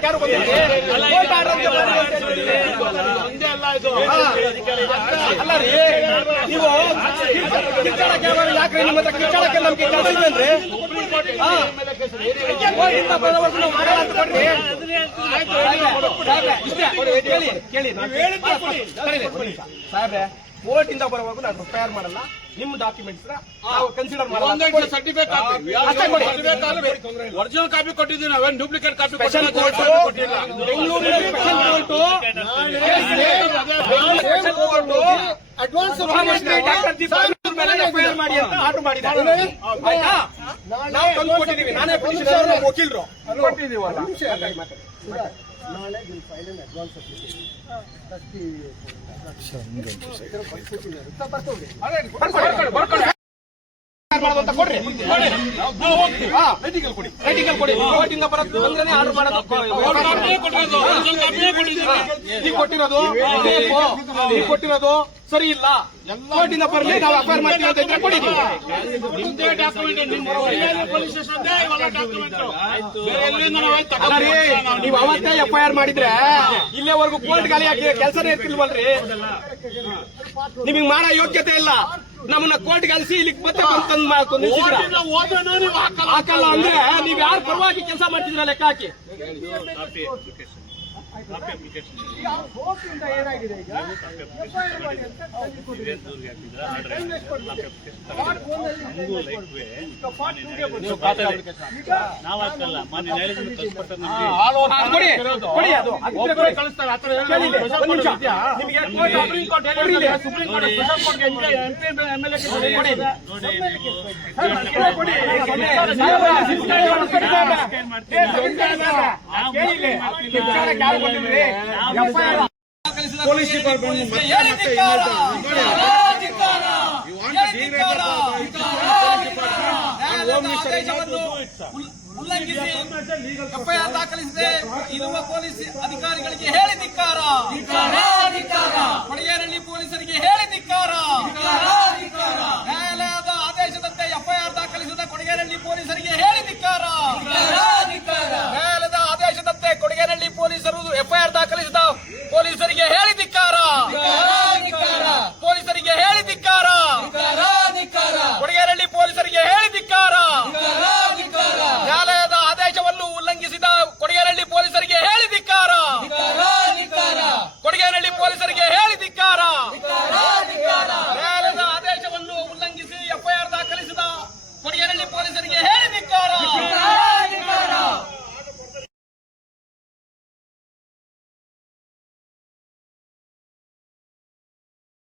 ಕಿಚ್ಚಾಡಕ್ಕೆ ಯಾರು ಬಂದಿದ್ದೀರಿ? Court order ಒಂದೇ ಅಲ್ಲ ಇದು. ಅಲ್ಲ ರೀ, ನೀವು ಕಿಚ್ಚಾಡಕ್ಕೆ ಯಾಕ್ರಿ? ನಿಮ್ಮ ಹತ್ರ ಕಿಚ್ಚಾಡಕ್ಕೆ ನಮ್ಗೆ ಕೆಲಸ ಇಲ್ವೇನ್ರಿ? ಕೋರ್ಟಿಂದ ಬರೋವರೆಗೂ ನಾವು ಮಾಡಲ್ಲ ಅಂತ ಕೊಡ್ರಿ. ಕೇಳಿ ಸಾಹೇಬ್ರೆ, ಕೋರ್ಟಿಂದ ಬರೋವರೆಗೂ ನಾನು ಎಫ್ಐಆರ್ ಮಾಡಲ್ಲ. ನಿಮ್ಮ ಡಾಕ್ಯುಮೆಂಟ್ಸ್ ನಾವು ಕನ್ಸಿಡರ್ ಮಾಡಲ್ಲ. ಸರ್ಟಿಫಿಕೇಟ್ ಒರಿಜಿನಲ್ ಕಾಪಿ ಕೊಟ್ಟಿದ್ದೀವಿ, ನಾವೇನು ಡೂಪ್ಲಿಕೇಟ್ ಕಾಪಿ ಸ್ಪೆಷಲ್ ಕೋರ್ಟ್ ಬೆಂಗಳೂರಿನ special court advance doctor Deepak ಮೇಲೆ ಎಫ್ಐಆರ್ ಮಾಡಿ ಅಂತ ಆರ್ಡರ್ ಮಾಡಿದ್ದಾರೆ. ಆಯ್ತಾ? ನಾವು ತಂದು ಕೊಟ್ಟಿದ್ದೀವಿ. ನಾನೇ ಪೊಲೀಸರು ವಕೀಲರು ಕೊಟ್ಟಿದ್ದೀವಲ್ಲ. ನಾಳೆ will file an advance application ಕೊಡ್ರಿ. ರೈಟಿಂಗಲ್ ಕೊಡಿ. ಕೋರ್ಟಿಂದ ಬರೋದು ಬಂದ್ರೆ ಆರ್ಡರ್ ಮಾಡೋದು ಕೊಟ್ಟಿರೋದು ಸರಿ ಇಲ್ಲ. ಕೋರ್ಟಿಂದ ಬರಲಿ, ನಾವು ಎಫ್ಐಆರ್ ಮಾಡ್ತೀವಿ ಅಂತ ಇದ್ರೆ ಕೊಟ್ಟಿದ್ದೀವಿ. ನಿಮ್ದೇ ಡಾಕ್ಯುಮೆಂಟ್, ನಿಮ್ಮ ಪೊಲೀಸ್ ಸ್ಟೇಷನ್ ಡಾಕ್ಯುಮೆಂಟ್. ನೀವು ಅವತ್ತೇ ಎಫ್ಐಆರ್ ಮಾಡಿದ್ರೆ ಇಲ್ಲೇವರೆಗೂ ಕೋರ್ಟ್ ಗಾಲಿ ಹಾಕಿ ಕೆಲಸನೇ ಇರ್ತಿಲ್ವಲ್ರಿ? ನಿಮಗೆ ಮಾಡೋ ಯೋಗ್ಯತೆ ಇಲ್ಲ. ನಮ್ಮನ್ನ ಕೋರ್ಟ್ ಗಾಲಿಸಿ ಇಲ್ಲಿಗೆ ಮತ್ತೆ ಹಾಕಲ್ಲ ಅಂದ್ರೆ ನೀವ್ ಯಾರ ಪರವಾಗಿ ಕೆಲಸ ಮಾಡ್ತಿದ್ರ ಲೆಕ್ಕ ಹಾಕಿ. ಏನಾಗಿದೆ ಈಗ ಪೊಲೀಸ್ ಡಿಪಾರ್ಟ್ಮೆಂಟ್ ಉಲ್ಲಂಘಿಸಿ ಎಫ್ಐಆರ್ ದಾಖಲಿಸಿದೆ ಇರುವ ಪೊಲೀಸ್ ಅಧಿಕಾರಿಗಳಿಗೆ ಹೇಳಿ ಧಿಕ್ಕಾರ. ಕೊಡಗೇರಹಳ್ಳಿ ಪೊಲೀಸರಿಗೆ ಹೇಳಿ ಧಿಕ್ಕಾರ. ನ್ಯಾಯಾಲಯದ ಆದೇಶದಂತೆ ಎಫ್ಐಆರ್ ದಾಖಲಿಸಿದ ಕೊಡಗೇರಹಳ್ಳಿ ಪೊಲೀಸರಿಗೆ